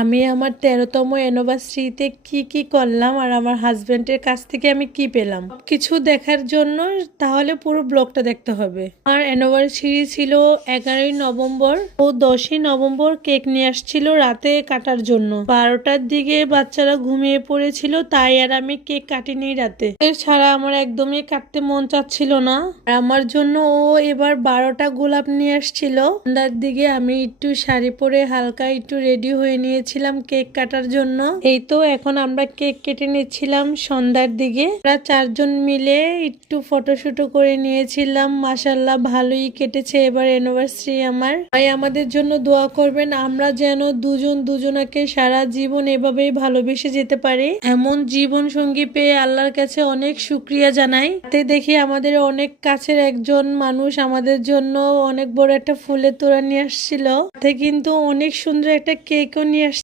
আমি আমার ১৩তম অ্যানিভার্সারিতে কি করলাম আর আমার হাজবেন্ডের কাছ থেকে আমি কি পেলাম কিছু দেখার জন্য তাহলে পুরো ব্লগটা দেখতে হবে। আমার অ্যানিভার্সারি ছিল ১১ই নভেম্বর ও ১০ই নভেম্বর কেক নিয়ে আসছিল রাতে কাটার জন্য। ১২টার দিকে বাচ্চারা ঘুমিয়ে পড়েছিল, তাই আর আমি কেক কাটিনি রাতে। এর ছাড়া আমার একদমই কাটতে মন চাচ্ছিল না। আর আমার জন্য ও এবার ১২টা গোলাপ নিয়ে আসছিল। সন্ধ্যার দিকে আমি একটু শাড়ি পরে হালকা একটু রেডি হয়ে নিয়েছিলাম কেক কাটার জন্য। এই তো এখন আমরা কেক কেটে নিচ্ছিলাম সন্ধ্যার দিকে। আমরা ৪জন মিলে একটু ফটোশুটও করে নিয়েছিলাম। মাশাআল্লাহ ভালোই কেটেছে এবার অ্যানিভার্সারি আমার। ভাই আমাদের জন্য দোয়া করবেন, আমরা যেন দুজন দুজনাকে সারা জীবন এভাবেই ভালোবেসে যেতে পারি। এমন জীবন সঙ্গী পেয়ে আল্লাহর কাছে অনেক শুকরিয়া জানাই। তাতে দেখি আমাদের অনেক কাছের একজন মানুষ আমাদের জন্য অনেক বড় একটা ফুলের তোড়া নিয়ে আসছিল। তাতে কিন্তু অনেক সুন্দর একটা কেকও নিয়ে আসছিল।